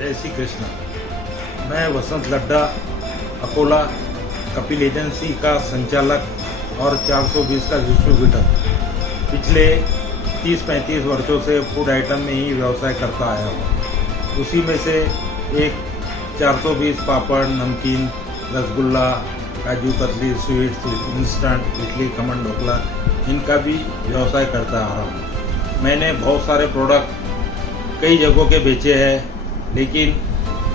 जय श्री कृष्ण। मैं वसंत लड्डा अकोला कपिल एजेंसी का संचालक और 420 का डिस्ट्रीब्यूटर पिछले 30-35 वर्षों से फूड आइटम में ही व्यवसाय करता आया हूँ। उसी में से एक 420 पापड़, नमकीन, रसगुल्ला, काजू कतली, स्वीट्स, इंस्टेंट, इडली, खमन, ढोकला, इनका भी व्यवसाय करता आ रहा हूँ। मैंने बहुत सारे प्रोडक्ट कई जगहों के बेचे हैं, लेकिन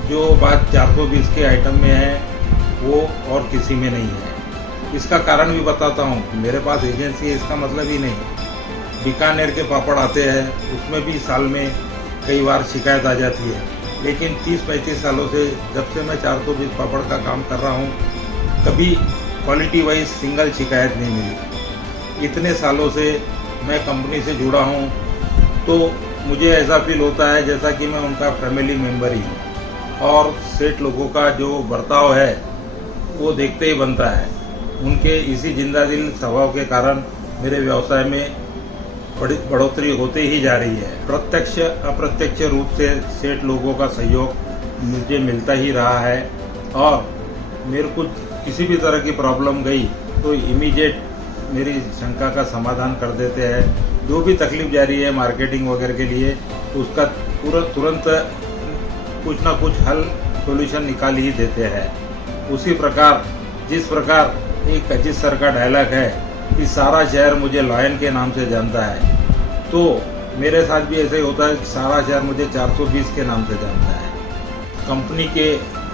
जो बात 420 के आइटम में है वो और किसी में नहीं है। इसका कारण भी बताता हूँ। मेरे पास एजेंसी है इसका मतलब ही नहीं। बीकानेर के पापड़ आते हैं, उसमें भी साल में कई बार शिकायत आ जाती है, लेकिन 30-35 सालों से जब से मैं 420 पापड़ का काम कर रहा हूँ, कभी क्वालिटी वाइज सिंगल शिकायत नहीं मिली। इतने सालों से मैं कंपनी से जुड़ा हूँ तो मुझे ऐसा फील होता है जैसा कि मैं उनका फैमिली मेम्बर ही हूँ। और सेठ लोगों का जो बर्ताव है वो देखते ही बनता है। उनके इसी जिंदा दिल स्वभाव के कारण मेरे व्यवसाय में बढ़ोतरी होते ही जा रही है। प्रत्यक्ष अप्रत्यक्ष रूप से सेठ लोगों का सहयोग मुझे मिलता ही रहा है, और मेरे को किसी भी तरह की प्रॉब्लम गई तो इमीडिएट मेरी शंका का समाधान कर देते हैं। जो भी तकलीफ जा रही है मार्केटिंग वगैरह के लिए, उसका तुरंत कुछ ना कुछ हल सॉल्यूशन निकाल ही देते हैं। उसी प्रकार जिस प्रकार एक अजीत सर का डायलॉग है कि सारा शहर मुझे लायन के नाम से जानता है, तो मेरे साथ भी ऐसे ही होता है कि सारा शहर मुझे 420 के नाम से जानता है। कंपनी के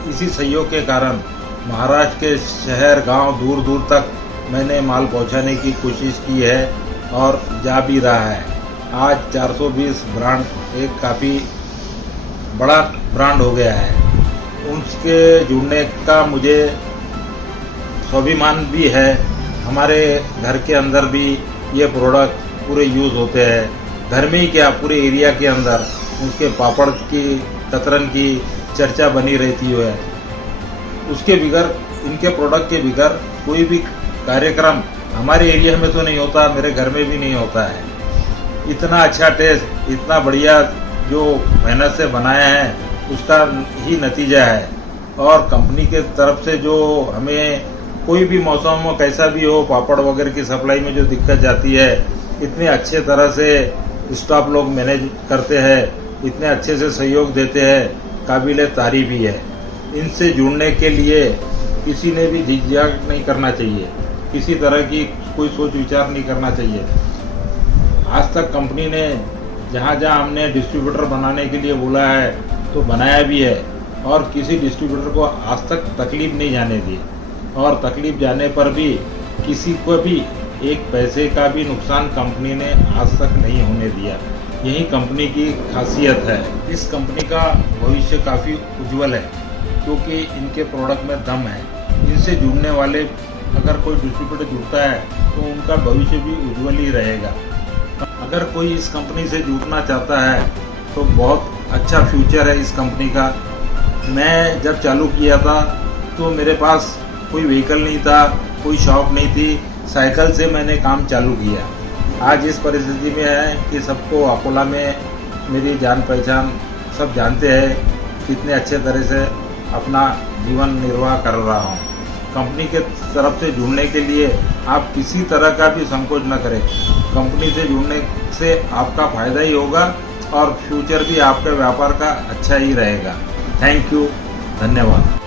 इसी सहयोग के कारण महाराष्ट्र के शहर गांव दूर दूर तक मैंने माल पहुंचाने की कोशिश की है और जा भी रहा है। आज 420 ब्रांड एक काफ़ी बड़ा ब्रांड हो गया है। उसके जुड़ने का मुझे स्वाभिमान भी है। हमारे घर के अंदर भी ये प्रोडक्ट पूरे यूज़ होते हैं। घर में ही क्या, पूरे एरिया के अंदर उसके पापड़ की, कतरन की चर्चा बनी रहती है। उसके बिगर, इनके प्रोडक्ट के बिगर कोई भी कार्यक्रम हमारे एरिया में तो नहीं होता, मेरे घर में भी नहीं होता है। इतना अच्छा टेस्ट, इतना बढ़िया जो मेहनत से बनाया है उसका ही नतीजा है। और कंपनी के तरफ से जो हमें कोई भी मौसम में कैसा भी हो, पापड़ वगैरह की सप्लाई में जो दिक्कत जाती है, इतने अच्छे तरह से स्टाफ लोग मैनेज करते हैं, इतने अच्छे से सहयोग देते हैं, काबिल तारीफ ही है। इनसे जुड़ने के लिए किसी ने भी झिझक नहीं करना चाहिए, किसी तरह की कोई सोच विचार नहीं करना चाहिए। आज तक कंपनी ने जहाँ जहाँ हमने डिस्ट्रीब्यूटर बनाने के लिए बोला है तो बनाया भी है, और किसी डिस्ट्रीब्यूटर को आज तक तकलीफ नहीं जाने दी, और तकलीफ जाने पर भी किसी को भी एक पैसे का भी नुकसान कंपनी ने आज तक नहीं होने दिया। यही कंपनी की खासियत है। इस कंपनी का भविष्य काफ़ी उज्जवल है, क्योंकि इनके प्रोडक्ट में दम है। इनसे जुड़ने वाले अगर कोई डिस्ट्रीब्यूटर जुड़ता है तो उनका भविष्य भी उज्जवल ही रहेगा। अगर कोई इस कंपनी से जुड़ना चाहता है तो बहुत अच्छा फ्यूचर है इस कंपनी का। मैं जब चालू किया था तो मेरे पास कोई व्हीकल नहीं था, कोई शॉप नहीं थी, साइकिल से मैंने काम चालू किया। आज इस परिस्थिति में है कि सबको अकोला में मेरी जान पहचान सब जानते हैं, कितने अच्छे तरह से अपना जीवन निर्वाह कर रहा हूँ। कंपनी के तरफ से जुड़ने के लिए आप किसी तरह का भी संकोच न करें। कंपनी से जुड़ने से आपका फायदा ही होगा और फ्यूचर भी आपके व्यापार का अच्छा ही रहेगा। थैंक यू, धन्यवाद।